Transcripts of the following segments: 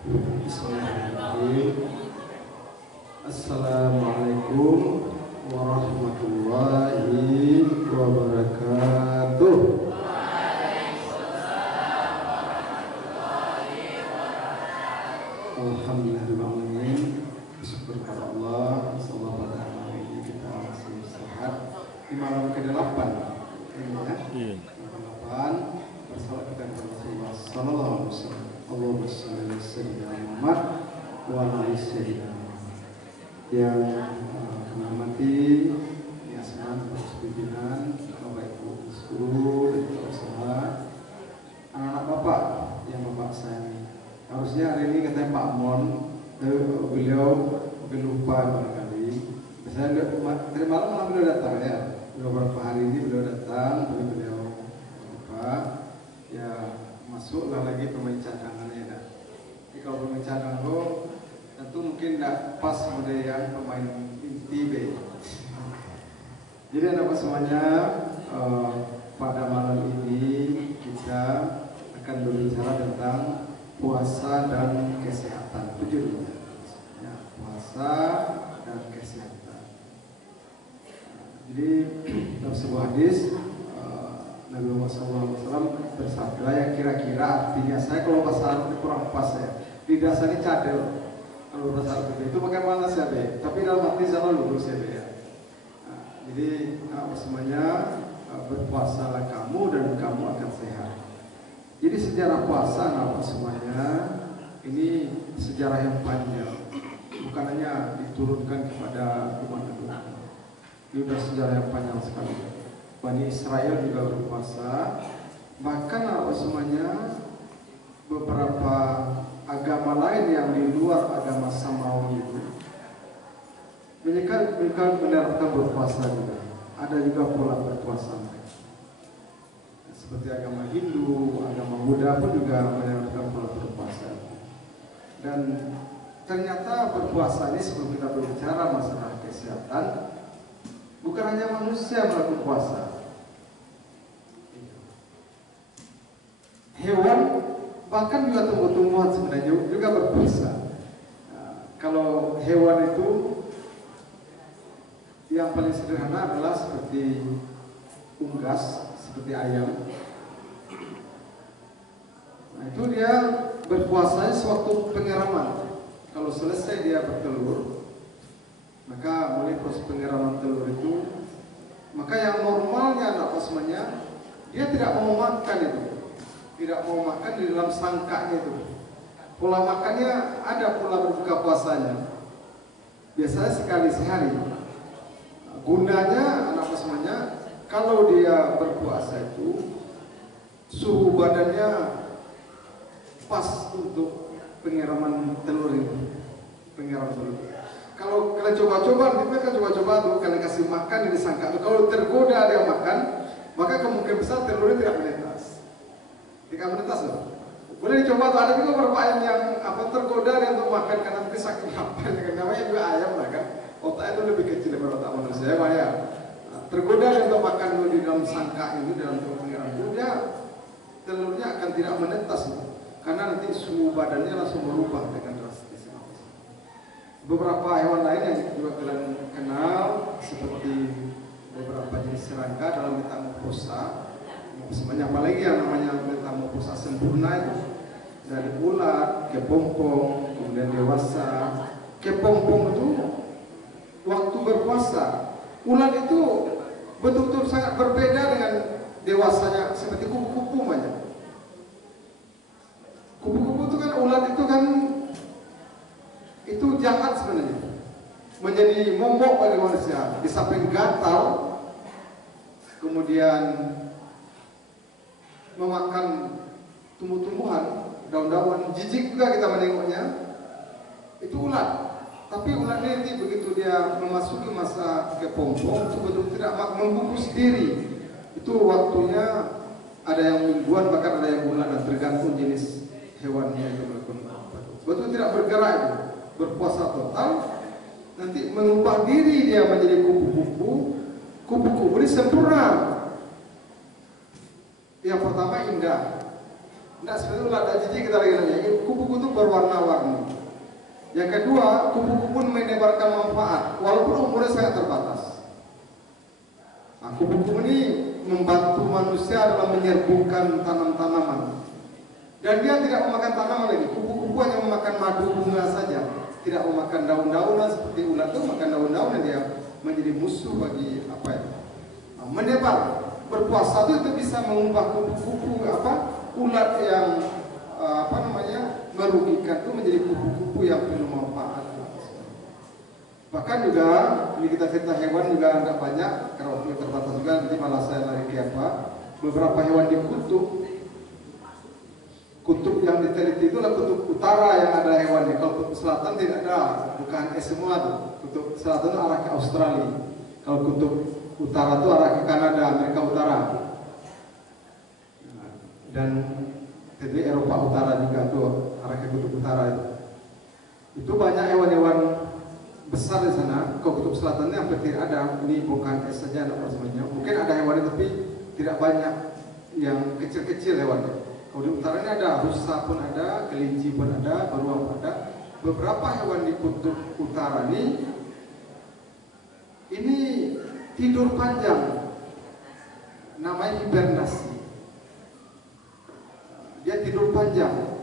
Bismillahirrahmanirrahim. Assalamualaikum warahmatullahi wabarakatuh. Alhamdulillahirrahmanirrahim. Bersyukur kepada Allah. Insyaallah pada hari ini kita masih sehat di malam ke-8 ini ya. 8 bersalat kita kepada Rasulullah sallallahu alaihi wasallam. Allahumma shalli ala sayyidina Muhammad wa ala ali sayyidina Muhammad. Yang kami hormati ya semangat pimpinan, Bapak Ibu guru dan usaha, anak-anak Bapak yang Bapak sayangi. Harusnya hari ini katanya Pak Mon, beliau mungkin lupa barangkali. Biasanya dari malam beliau datang ya. Beberapa hari ini beliau datang, beliau lupa. Ya masuklah lagi pemain cadangannya ya. Jadi kalau pemain cadangan tentu mungkin tidak pas model yang pemain inti B. Jadi anak semuanya pada malam ini kita akan berbicara tentang puasa dan kesehatan. Itu judulnya. Ya, puasa dan kesehatan. Jadi dalam sebuah hadis Nabi Muhammad SAW bersabda yang kira-kira artinya, saya kalau bahasa Arab kurang pas ya. Lidah saya ini cadel kalau bahasa Arab itu bagaimana sih ya? Tapi dalam hati saya lurus ya. Jadi semuanya berpuasalah kamu dan kamu akan sehat. Jadi sejarah puasa semuanya ini sejarah yang panjang. Bukan hanya diturunkan kepada umat Islam. Ini sudah sejarah yang panjang sekali. Bani Israel juga berpuasa. Bahkan semuanya beberapa agama lain yang di luar agama Samawi itu mereka menerapkan berpuasa juga. Ada juga pola berpuasa mereka. Seperti agama Hindu, agama Buddha pun juga menerapkan pola berpuasa. Dan ternyata berpuasa ini sebelum kita berbicara masalah kesehatan, bukan hanya manusia melakukan puasa. Hewan, bahkan juga tumbuh-tumbuhan sebenarnya juga berpuasa. Nah, kalau hewan itu yang paling sederhana adalah seperti unggas, seperti ayam. Nah, itu dia berpuasanya sewaktu pengeraman. Kalau selesai dia bertelur, maka mulai proses pengeraman telur itu, maka yang normalnya anak semuanya dia tidak mau makan itu, tidak mau makan di dalam sangkanya itu. Pola makannya ada pola berbuka puasanya, biasanya sekali sehari. Gunanya anak semuanya kalau dia berpuasa itu suhu badannya pas untuk pengeraman telur itu, pengeraman telur. Kalau kalian coba-coba, mereka coba-coba tuh kalian kasih makan di sangka. Kalau tergoda dia makan, maka kemungkinan besar telurnya tidak menetas. Tidak menetas loh. Boleh dicoba tuh, ada juga beberapa ayam yang tergoda dia untuk makan karena mungkin saking lapar. Namanya juga ayam lah kan. Otaknya itu lebih kecil daripada otak manusia ya. Tergoda dia untuk makan dulu di dalam sangka itu, dalam pengiraman itu, dia telurnya akan tidak menetas loh. Karena nanti suhu badannya langsung berubah dengan drastis. Beberapa hewan lain yang juga kalian kenal seperti beberapa jenis serangga dalam metamorfosa. Sebanyak apalagi yang namanya metamorfosa sempurna itu, dari ulat, kepompong, kemudian dewasa. Kepompong itu waktu berpuasa, ulat itu betul-betul sangat berbeda dengan dewasanya, seperti kupu-kupu banyak. Kupu-kupu itu kan, ulat itu kan itu jahat sebenarnya, menjadi momok bagi manusia. Di samping gatal, kemudian memakan tumbuh-tumbuhan, daun-daunan, jijik juga kita menengoknya. Itu ulat. Tapi ulat ini nanti begitu dia memasuki masa kepompong, itu betul tidak membungkus diri. Itu waktunya ada yang mingguan, bahkan ada yang bulanan, tergantung jenis hewannya itu melakukan apa. Betul tidak bergerak itu. Berpuasa total, nanti mengubah diri dia menjadi kupu-kupu. Kupu-kupu ini sempurna. Yang pertama indah. Tidak seperti ulat dan jijik kita lagi nanya. Kupu-kupu itu berwarna-warni. Yang kedua, kupu-kupu menebarkan manfaat walaupun umurnya sangat terbatas. Nah, kupu-kupu ini membantu manusia dalam menyerbukan tanam-tanaman. Dan dia tidak memakan tanaman lagi. Kupu-kupu hanya memakan madu bunga saja, tidak memakan daun-daunan seperti ulat itu makan daun-daun dan dia menjadi musuh bagi apa ya? Nah, menebar. Berpuasa itu bisa mengubah kupu-kupu ulat yang merugikan itu menjadi kupu-kupu yang penuh manfaat. Bahkan juga ini kita cerita hewan juga nggak banyak karena waktu terbatas juga, nanti malah saya lari ke beberapa hewan di kutub yang diteliti itu adalah kutub utara yang ada hewannya. Kalau kutub selatan tidak ada, bukan semua tuh. Kutub selatan itu arah ke Australia, kalau kutub utara itu arah ke Kanada, Amerika Utara, dan jadi Eropa Utara juga tuh arah ke kutub utara itu banyak hewan-hewan besar di sana. Kalau kutub selatannya hampir tidak ada. Ini bukan es saja, ada semuanya. Mungkin ada hewannya tapi tidak banyak yang kecil-kecil hewannya. Kalau di utaranya ada rusa pun ada, kelinci pun ada, beruang pun ada. Beberapa hewan di kutub utara ini tidur panjang, namanya hibernasi. Dia tidur panjang.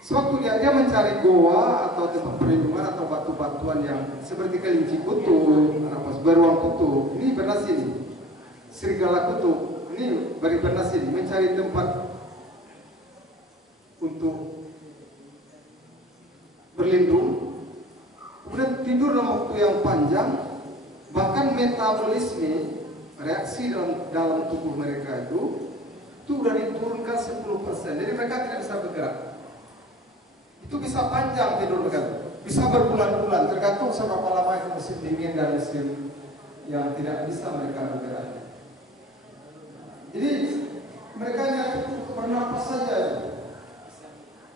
Sewaktu dia mencari goa atau tempat perlindungan atau batu-batuan yang seperti kelinci kutub, beruang kutub, ini hibernasi nih. Serigala kutub, ini berhibernasi nih, mencari tempat untuk berlindung. Kemudian tidur dalam waktu yang panjang, bahkan metabolisme reaksi dalam tubuh mereka itu sudah diturunkan 10%. Jadi mereka tidak bisa bergerak. Itu bisa panjang tidur mereka, bisa berbulan-bulan, tergantung seberapa lama itu musim dingin dan musim yang tidak bisa mereka bergerak. Jadi mereka hanya cukup bernapas saja,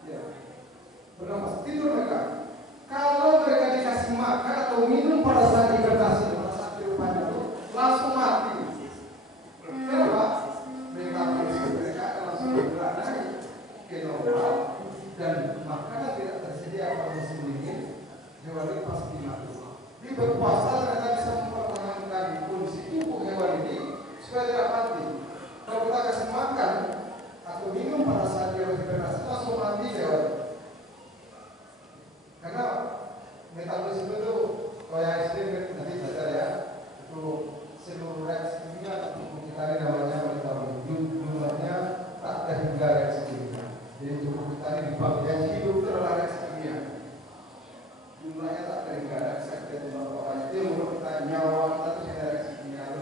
ya, bernapas, tidur mereka. Kalau mereka dikasih makan atau minum pada saat hibernasi, pada saat tidur panjang itu langsung mati. Kenapa? Mereka akan langsung bergerak naik ke normal dan makanan tidak tersedia pada musim dingin, hewan ini pasti mati. Di berpuasa ternyata bisa mempertahankan kondisi tubuh hewan ini supaya tidak mati. Kalau kita kasih makan atau minum pada saat dia berhibernasi langsung mati hewan. Karena metabolisme itu kayak SD nanti belajar ya, itu seluruh reaksi kimia tubuh kita ini namanya metabolisme. Jumlahnya tak terhingga reaksi kimia. Jadi tubuh kita ini dibagi yang hidup itu adalah reaksi kimia. Jumlahnya tak terhingga reaksi kimia. Itu yang menurut kita nyawa kita itu ada reaksi kimia itu.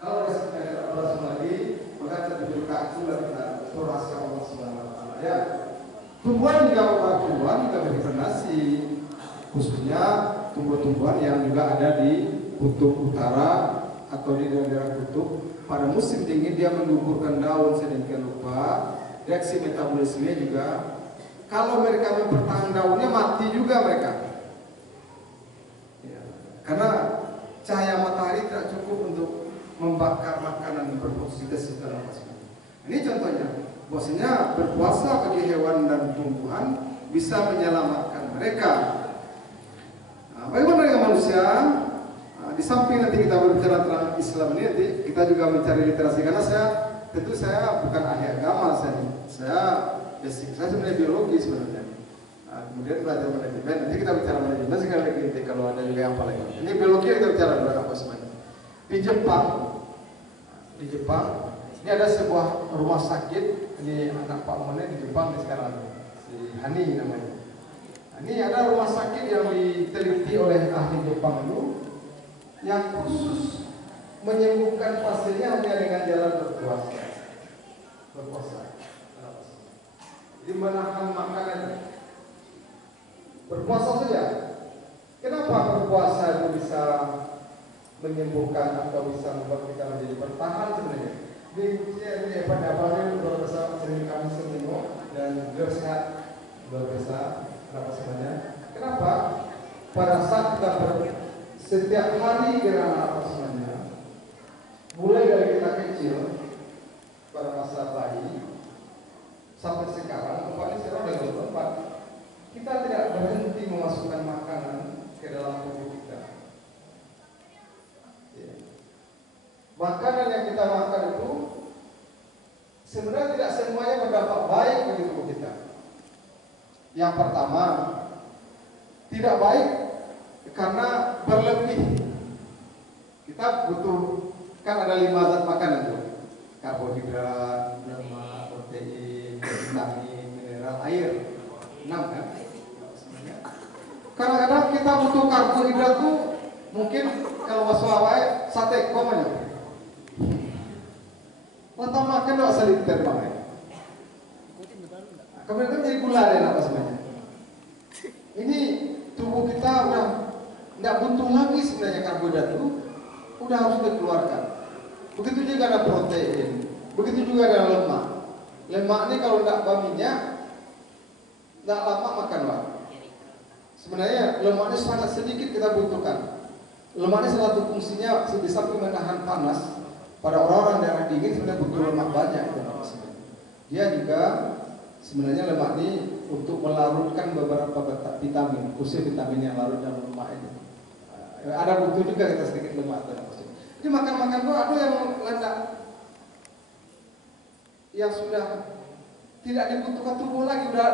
Kalau reaksi kimia tidak berlangsung lagi, maka terjadi kaku dan kita surasi Allah Subhanahu Wa Taala. Ya. Tumbuhan juga berhibernasi, khususnya tumbuh-tumbuhan yang juga ada di kutub utara atau di daerah kutub. Pada musim dingin dia menggugurkan daun sedemikian rupa, reaksi metabolisme juga. Kalau mereka mempertahankan daunnya mati juga mereka, ya. Karena cahaya matahari tidak cukup untuk membakar makanan berfosilitas dalam masker. Ini contohnya. Bahwasanya berpuasa bagi hewan dan tumbuhan bisa menyelamatkan mereka. Nah, bagaimana dengan manusia? Nah, di samping nanti kita berbicara tentang Islam ini, nanti kita juga mencari literasi karena tentu saya bukan ahli agama, saya basic, saya sebenarnya biologi sebenarnya. Nah, kemudian belajar manajemen, nanti kita bicara manajemen sekali lagi nanti kalau ada juga yang paling. Ini biologi kita bicara dulu apa semuanya. Di Jepang, ini ada sebuah rumah sakit. Ini anak Pak Mone di Jepang sekarang, si Hani namanya. Ini ada rumah sakit yang diteliti oleh ahli Jepang itu, yang khusus menyembuhkan pasiennya hanya dengan jalan berpuasa. Jadi menahan makanan, berpuasa saja. Kenapa berpuasa itu bisa menyembuhkan atau bisa membuat kita menjadi bertahan sebenarnya? Ini pada awalnya luar biasa sering kami seminggu dan beliau sehat luar biasa. Kenapa sebenarnya? Kenapa? Pada saat kita setiap hari gerhana apa sebenarnya, mulai dari kita kecil pada masa bayi sampai sekarang, memasukkan makanan ke dalam tubuh kita. Ya. Makanan yang kita makan itu sebenarnya tidak semuanya berdampak baik bagi tubuh kita. Yang pertama, tidak baik karena berlebih. Kita butuh, kan ada 5 zat makanan tuh, karbohidrat, lemak, protein, vitamin, mineral, air, 6 kan? Kadang-kadang kita butuh karbohidrat tuh mungkin kalau bahasa awal sate komanya. Untuk makan doa seliter banget. Kemudian kan jadi gula deh apa sebenarnya. Ini tubuh kita udah nggak butuh lagi sebenarnya karbohidrat itu, udah harus dikeluarkan. Begitu juga ada protein, begitu juga ada lemak. Lemak ini kalau nggak minyak, nggak lama makan Pak. Sebenarnya lemak ini sangat sedikit kita butuhkan. Lemak ini salah satu fungsinya di samping menahan panas. Pada orang-orang daerah dingin sebenarnya butuh lemak banyak itu Pak. Dia juga sebenarnya lemak ini untuk melarutkan beberapa vitamin, khusus vitamin yang larut dalam lemak ini. Ada butuh juga kita sedikit lemak itu. Jadi makan-makan itu ada yang landak, yang sudah tidak dibutuhkan tubuh lagi, udah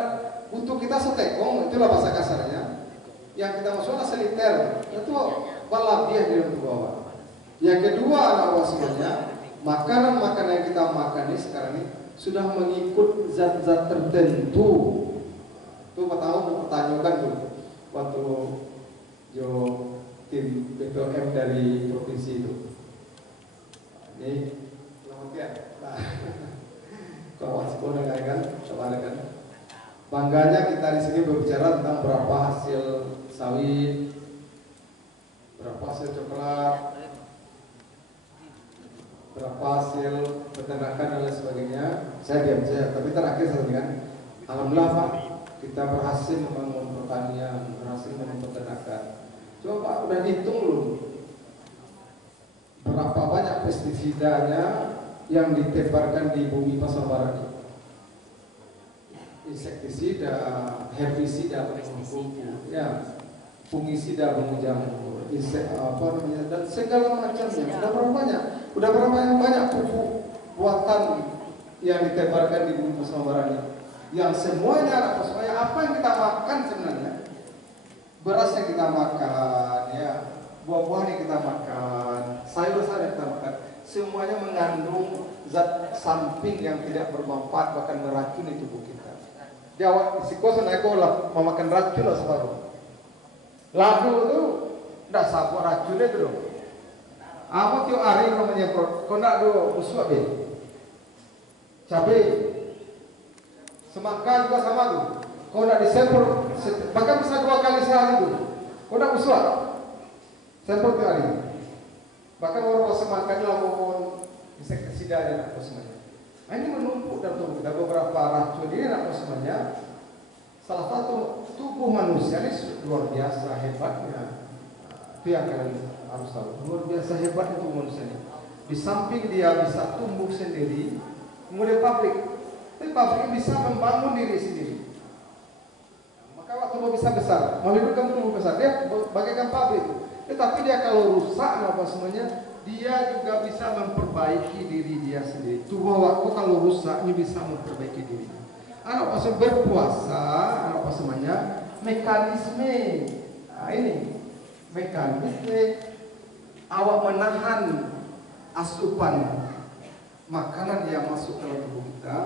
butuh kita setekong, itulah bahasa kasarnya. Yang kita maksudnya seliter, itu balabiah di dalam tubuh awak. Yang kedua adalah sebenarnya makanan-makanan yang kita makan ini sekarang ini sudah mengikut zat-zat tertentu. Itu pertama pertanyakan tuh waktu jo tim BPOM dari provinsi itu. Ini selamat ya. Kawan sekolah kan, coba kan. Bangganya kita di sini berbicara tentang berapa hasil sawit, berapa hasil coklat, berapa hasil peternakan dan lain sebagainya. Saya diam saja, tapi terakhir saya kan, alhamdulillah Pak, kita berhasil membangun pertanian, berhasil membangun peternakan. Coba Pak, udah dihitung belum berapa banyak pestisidanya yang ditebarkan di bumi pasar barat ini? Insektisida, herbisida, ya, fungisida, jamur, dan segala macamnya. Udah berapa banyak? Udah berapa banyak pupuk buatan yang ditebarkan di bumi pasar barat ini? Yang semuanya apa yang kita makan sebenarnya? Beras yang kita makan, ya, buah-buahan yang kita makan, sayur-sayur yang kita makan, semuanya mengandung zat samping yang tidak bermanfaat, bahkan meracuni tubuh kita. Dia psikosa naik lah memakan racun lah separuh. Ladu itu tidak sabuk racun itu dong. Apa tiap hari namanya kau nak do busuk be. Cabai, semangka juga sama tuh. Kau nak disempur, bahkan bisa 2 kali sehari tuh. Kau nak busuk, sempur tiap hari. Bahkan orang semangka lah mohon insektisida dan apa semuanya. Nah, ini menumpuk dalam tubuh kita beberapa racun ini apa semuanya. Salah satu tubuh manusia ini luar biasa hebatnya. Itu yang kalian harus tahu. Luar biasa hebatnya tubuh manusia ini. Di samping dia bisa tumbuh sendiri, kemudian pabrik. Tapi pabrik bisa membangun diri sendiri. Maka waktu tubuh bisa besar, menghidupkan tubuh besar, dia bagaikan pabrik. Tetapi dia kalau rusak apa semuanya, dia juga bisa memperbaiki diri dia sendiri. Tubuh waktu kalau rusak, ini bisa memperbaiki diri. Anak pas berpuasa, anak pas semuanya mekanisme. Nah, ini mekanisme awak menahan asupan makanan yang masuk ke tubuh kita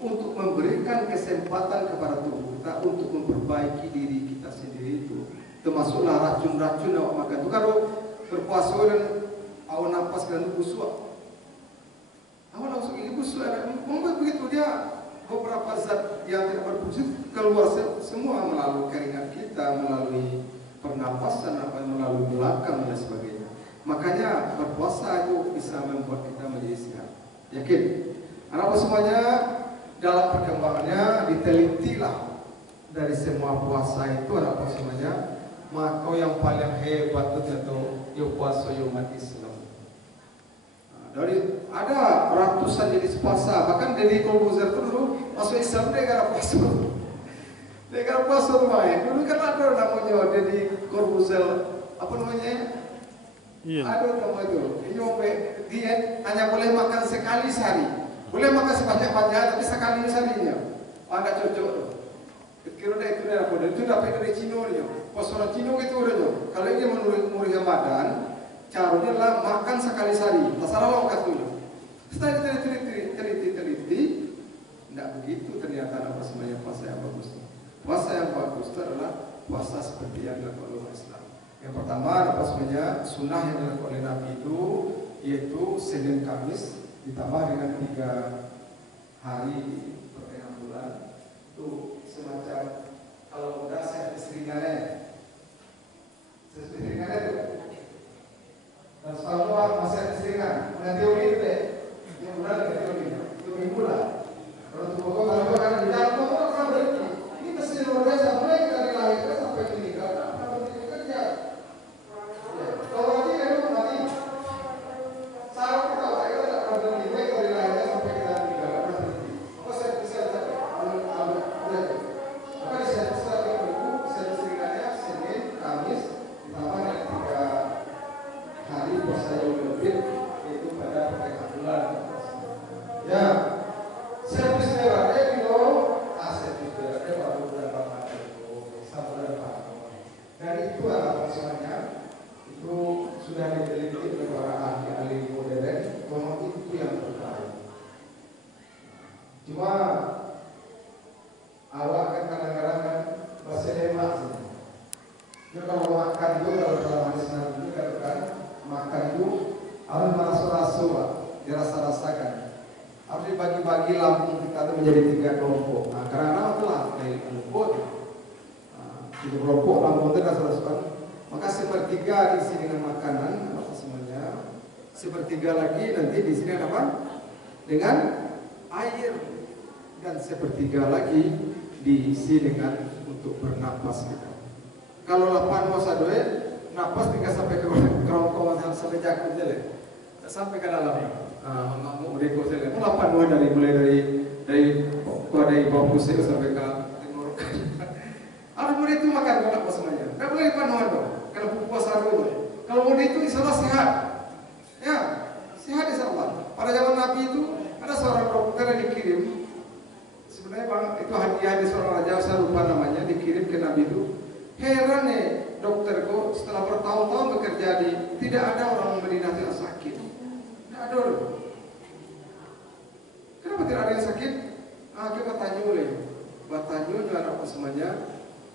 untuk memberikan kesempatan kepada tubuh kita untuk memperbaiki diri kita sendiri itu. Termasuklah racun-racun awak makan. Itu kalau berpuasa dan awak nafas dan busuk, awak langsung ini busuk. Membuat begitu dia beberapa zat yang tidak berfungsi keluar semua melalui keringat kita, melalui pernapasan, melalui belakang dan sebagainya. Makanya berpuasa itu bisa membuat kita menjadi sehat. Yakin? Anak semuanya dalam perkembangannya ditelitilah dari semua puasa itu anak semuanya. Maka yang paling hebat itu tentu puasa umat Islam. Dari ada ratusan jenis puasa, bahkan dari Corbuzier itu dulu masuk Islam dia gara puasa. Kalau puasa main, dulu kan ada namanya Deddy Corbuzier, apa namanya? Iya. Ada nama itu. Dia hanya boleh makan sekali sehari. Boleh makan sebanyak-banyak, tapi sekali seharinya. Agak cocok. Kira itu dah apa? Itu dapat dari Cina dia. Pas orang Cina itu udah. Kalau dia menurut badan, caranya lah makan sekali sehari. Tak salah longkat dulu. Setelah teliti, tidak begitu ternyata apa sebenarnya puasa yang bagus. Puasa yang bagus itu adalah puasa seperti yang dilakukan oleh Islam. Yang pertama apa sebenarnya sunnah yang dilakukan oleh Nabi itu yaitu Senin Kamis ditambah dengan 3 hari pertengahan bulan itu semacam kalau udah saya seringannya itu dan semua masih ada seringan dengan teori itu deh yang benar dengan teori itu minggu lah kalau untuk pokok kalau akan di dalam pokok kan berarti ini mesti luar biasa mulai dari lahir sampai meninggal apa berarti kerja kalau nanti kan mati sarap kita saya tidak akan berhenti baik dari lahirnya sampai kita meninggal apa berhenti maka saya bisa maka di satu saat yang berikut saya seringannya Senin Kamis ditambah dengan 3 hari puasa yang lebih yaitu pada pertengahan bulan ya servis merahnya gitu servis merahnya baru bulan Ramadan itu bulan Ramadan dan itu adalah semuanya itu sudah diteliti oleh para ahli-ahli modern bahwa itu yang terbaik cuma awak kan kadang-kadang kan bahasa lemak sih ya kalau makan itu kalau dalam hadis Nabi itu katakan makan itu harus merasa-rasa dirasa-rasakan harus dibagi-bagi lambung kita itu menjadi 3 kelompok. Nah, karena itulah dari kelompok, 3 kelompok lambung itu rasa-rasakan. Maka sepertiga diisi dengan makanan, apa semuanya. Sepertiga lagi nanti diisi dengan apa? Dengan air dan sepertiga lagi diisi dengan untuk bernapas kita. Kalau 8 masa doa, napas tinggal sampai ke kerongkongan sampai jakun je sampai ke dalam. Mau mereka saya lihat 8 buah mulai dari bawah pusat sampai ke timur. Harus murid itu makan apa semuanya. Tak boleh panuan dong. Kalau puasa dulu. Kalau murid itu insyaallah sehat. Ya, sehat insyaallah. Pada zaman Nabi itu ada seorang dokter yang dikirim. Sebenarnya bang itu hadiah dari seorang raja saya lupa namanya dikirim ke Nabi itu. Heran dokterku setelah bertahun-tahun bekerja tidak ada orang Madinah yang sakit. Aduh, kenapa tidak ada yang sakit? Kita tanya oleh Batanya apa semuanya.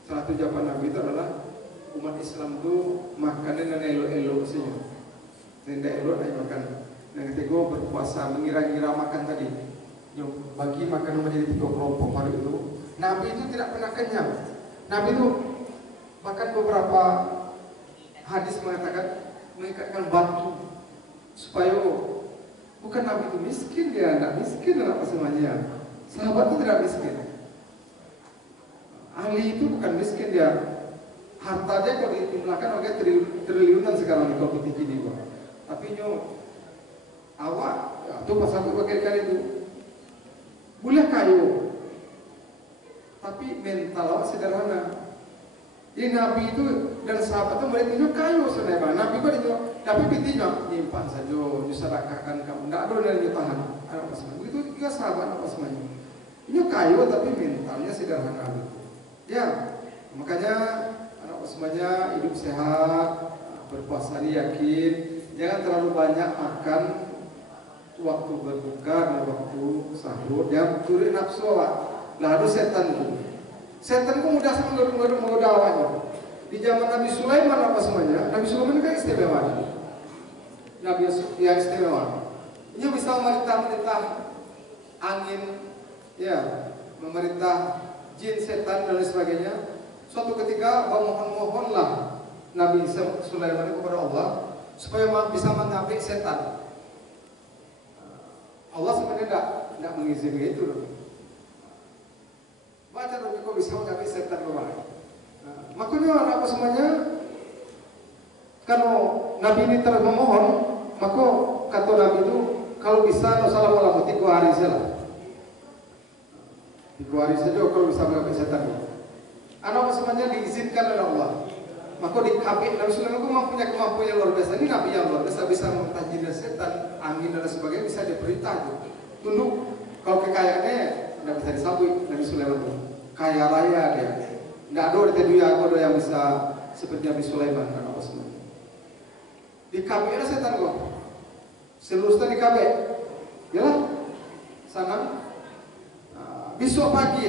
Salah satu jawaban Nabi itu adalah umat Islam itu makannya dengan elok-elok saja. Tidak elok aja makan. Yang ketiga berpuasa mengira-ngira makan tadi. Bagi makan menjadi 3 kelompok hari itu. Nabi itu tidak pernah kenyang. Nabi itu bahkan beberapa hadis mengatakan mengikatkan batu supaya bukan Nabi itu miskin dia, tidak miskin apa semuanya. Sahabat itu tidak miskin. Ali itu bukan miskin dia. Hartanya kalau dijumlahkan oke triliunan sekarang kalau kita gini bang. Tapi awak itu pasal berbagai itu boleh kayu, tapi mental awak sederhana. Jadi Nabi itu dan sahabat itu mereka kayu sebenarnya. Nabi itu tapi pintinya nyimpan saja, disedekahkan kamu. Tidak ada yang tahan. Apa semuanya? Itu juga sahabat apa semuanya. Ini kayu tapi mentalnya sederhana. Ya, makanya anak semuanya hidup sehat, berpuasa yakin, jangan terlalu banyak makan waktu berbuka dan waktu sahur. Jangan turun nafsu awak. Lalu setan itu. Setan itu mudah sangat menggoda awaknya. Di zaman Nabi Sulaiman apa semuanya? Nabi Sulaiman kan istimewa. Nabi yang istimewa. Dia bisa memerintah angin, ya, memerintah jin, setan dan lain sebagainya. Suatu ketika mohonlah Nabi Sulaiman kepada Allah supaya bisa mengambil setan. Allah sebenarnya tidak mengizinkan itu. Baca dong kok bisa mengambil setan kemarin. Makanya apa semuanya? Kalau Nabi ini terus memohon, maka kata Nabi itu kalau bisa Rasulullah 3 hari saja. 3 hari saja kalau bisa mengambil setan. Anak semuanya diizinkan oleh Allah. Maka di KB Nabi Sulaiman itu mempunyai kemampuan yang luar biasa. Ini Nabi yang luar biasa, bisa mentahjir setan, angin dan sebagainya, bisa diperintah itu. Tunduk. Kalau kekayaannya tidak bisa disabui Nabi Sulaiman itu. Kaya raya dia. Tidak ada di dunia ada yang bisa seperti Nabi Sulaiman kan apa semuanya. Di KB ada setan kok. Seluruhnya di KB. Yalah. Sana. Besok pagi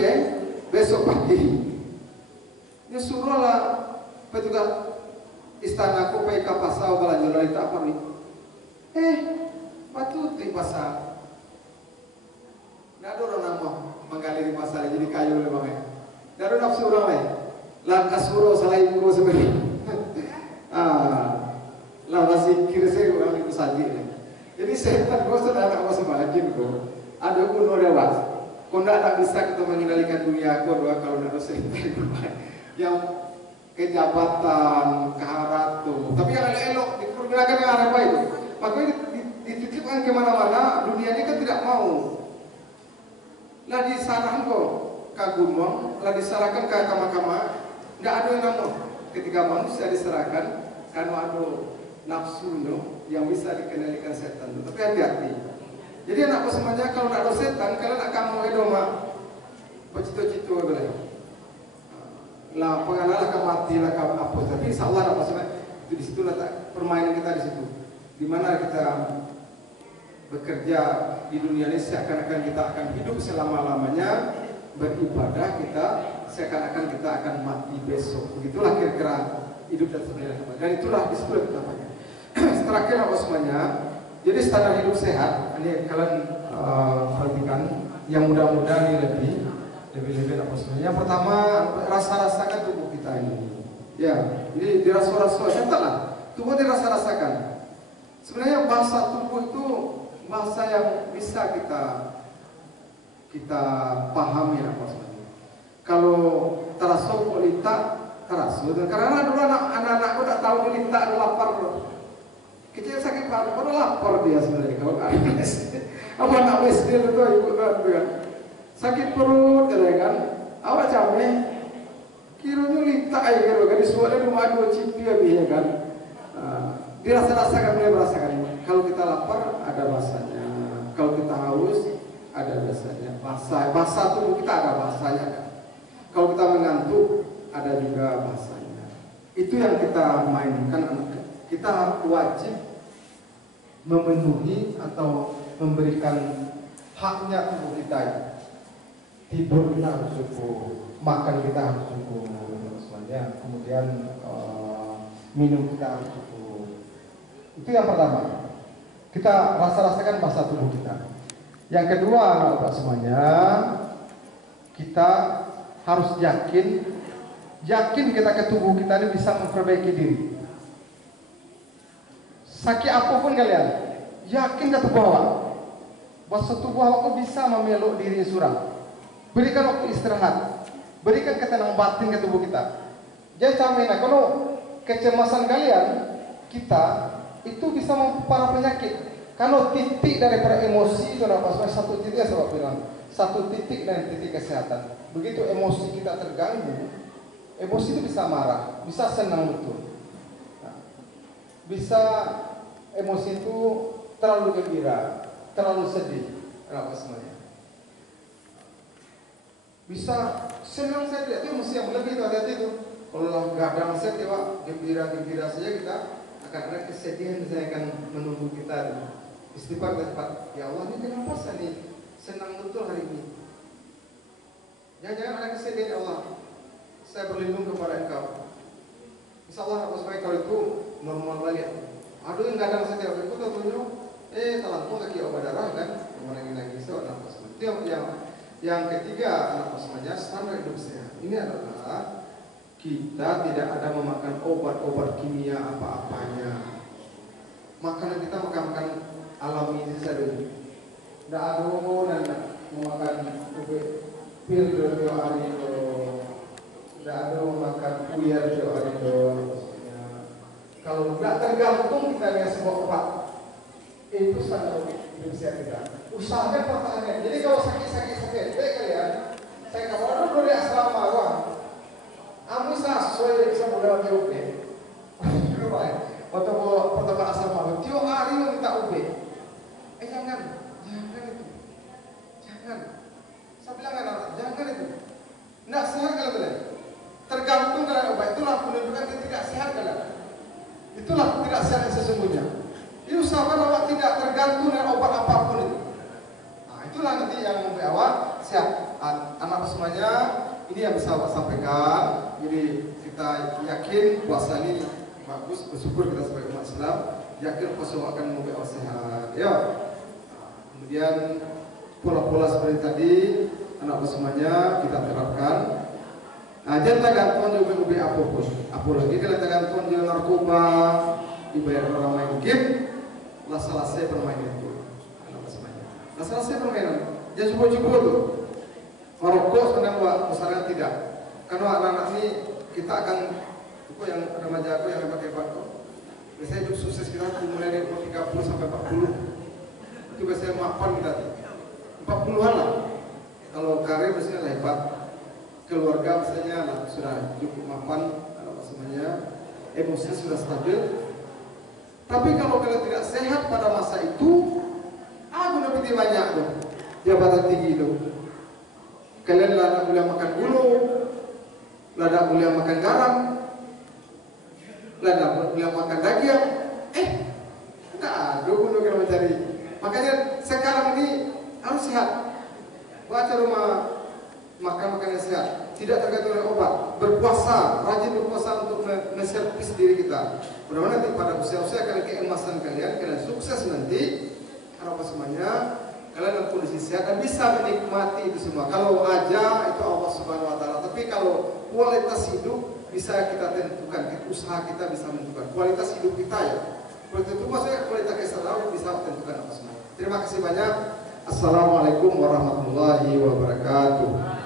besok pagi. Dia suruhlah petugas istanaku pergi ke pasar belanja dari tak apa nih. Patut di pasar. Nggak ada orang nama menggali di pasar jadi kayu oleh bangnya. Nggak ada nafsu orang lain. Langkah suruh salah ibu sebenarnya. Lah masih kira saya orang itu saja. Jadi setan kau sudah anak masa bahagia kau. Ada pun orang dewasa. Kau tidak bisa kita mengendalikan dunia kau doa kalau tidak setan yang kejabatan, keharatu. Tapi yang elok dipergunakan dengan apa itu? Makanya dititipkan kemana-mana. Dunia ini kan tidak mau. Lah disarankan kok ke gunung, lah diserahkan ke kamar-kamar. Tidak ada yang nama. Ketika manusia diserahkan, karena ada nafsu yang bisa dikendalikan setan. Tapi hati-hati. Jadi anak semuanya kalau tidak ada setan, kalian akan mau edoma. Pecito-cito boleh. Lah pengalaman akan mati lah apa. Tapi insya Allah maksudnya itu di situ letak permainan kita di situ. Di mana kita bekerja di dunia ini seakan-akan kita akan hidup selama-lamanya, beribadah kita seakan-akan kita akan mati besok. Begitulah kira-kira hidup dan sebenarnya. Dan itulah di situ kita pakai. Terakhir apa semuanya. Jadi standar hidup sehat. Ini kalian perhatikan yang muda-muda ini lebih apa sebenarnya. Yang pertama rasa-rasakan tubuh kita ini. Ya, jadi dirasa-rasakan lah. Tubuh dirasa-rasakan. Sebenarnya bahasa tubuh itu bahasa yang bisa kita pahami apa sebenarnya. Kalau terasa kulita terasa. Karena dulu anak-anakku tak tahu kulita ada lapar. Kecil sakit paru, baru lapar dia sebenarnya. Kalau apa anak SD itu ibu kan. Sakit perut kan, awak capek, kiranya lita kira kan, disuapnya cuma 2 cipi ya kan, dirasa-rasakan mulai merasakan. Kalau kita lapar ada rasanya, kalau kita haus ada rasanya, bahasa tubuh kita ada bahasanya kan. Kalau kita mengantuk ada juga bahasanya. Itu yang kita mainkan. Kita wajib memenuhi atau memberikan haknya tubuh kita. Tidur kita harus cukup, makan kita harus cukup, kemudian minum kita harus cukup. Itu yang pertama. Kita rasa-rasakan bahasa tubuh kita. Yang kedua, anak-anak semuanya, kita harus yakin kita ke tubuh kita ini bisa memperbaiki diri. Sakit apapun kalian, yakin ke tubuh awak, bahwa tubuh awak bisa memeluk diri surah. Berikan waktu istirahat, berikan ketenangan batin ke tubuh kita. Jangan sampai kalau kecemasan kalian, kita itu bisa memperparah penyakit. Kalau titik daripada emosi itu apa? Satu titik saya bilang, satu titik dan titik kesehatan. Begitu emosi kita terganggu, emosi itu bisa marah, bisa senang betul, bisa emosi itu terlalu gembira, terlalu sedih, apa semuanya. Bisa senang saja, itu emosi yang lebih itu hati-hati itu. Kalau nggak ada masalah, ya gembira saja kita akan ada kesedihan yang akan menunggu kita. Istighfar tempat, ya Allah ini kenapa saya senang betul hari ini? Jangan-jangan ada kesedihan, ya Allah, saya berlindung kepada Engkau. Insya Allah apa sebaik kalau itu normal balik. Aduh yang nggak ada masalah, aku tahu talangku lagi obat darah kan, kemudian lagi so ada apa seperti yang ketiga anak semuanya standar hidup sehat. Ini adalah kita tidak ada memakan obat-obat kimia apa-apanya. Makanan kita makan alami saja. Tidak ada dan memakan pil dari hari itu. Tidak ada memakan kuyar dari hari itu. Kalau tidak tergantung kita dengan sebuah obat, itu standar hidup sehat kita. Usahakan pertahanan. Jadi kalau sakit, baik kalian. Saya kabar dulu dari asrama, wah. sesungguhnya. Jadi usahakan awak tidak tergantung dengan obat apapun itu. Nah, itulah nanti yang membuat awak sehat. Anak semuanya, ini yang bisa awak sampaikan. Jadi kita yakin puasa ini bagus, bersyukur kita sebagai umat Islam, yakin puasa akan membuat awak sehat. Ya. Kemudian pola-pola seperti tadi, anak semuanya kita terapkan. Nah, jangan tergantung juga lebih apapun. Apalagi kalau tergantung dengan narkoba, dibayar orang main game, lah selesai permainan itu. Anak semuanya. Lah selesai permainan. Jangan cukup-cukup tuh. Merokok sebenarnya misalnya tidak. Karena anak-anak ini kita akan itu yang remaja aku yang hebat-hebat kok. Biasanya hidup sukses kita mulai dari umur 30 sampai 40. Itu biasanya mapan kita 40-an lah. Kalau karir biasanya hebat. Keluarga misalnya lah, sudah cukup mapan, semuanya emosinya sudah stabil. Tapi kalau kalian tidak sehat pada masa itu, aku dapat banyak tuh jabatan tinggi itu. Kalian lah boleh makan gulu, lah boleh makan garam, lah boleh makan daging. Enggak ada gulu kalau mencari. Makanya sekarang ini harus sehat. Baca rumah makan yang sehat, tidak tergantung oleh obat, berpuasa, rajin berpuasa untuk menservis diri kita. Mudah-mudahan nanti pada usia-usia kalian keemasan kalian sukses nanti, harapan semuanya kalian dalam kondisi sehat dan bisa menikmati itu semua. Kalau aja itu Allah Subhanahu Wa Taala, tapi kalau kualitas hidup bisa kita tentukan, usaha kita bisa menentukan kualitas hidup kita ya. Kualitas itu maksudnya kualitas kesehatan bisa tentukan apa semua. Terima kasih banyak. Assalamualaikum warahmatullahi wabarakatuh.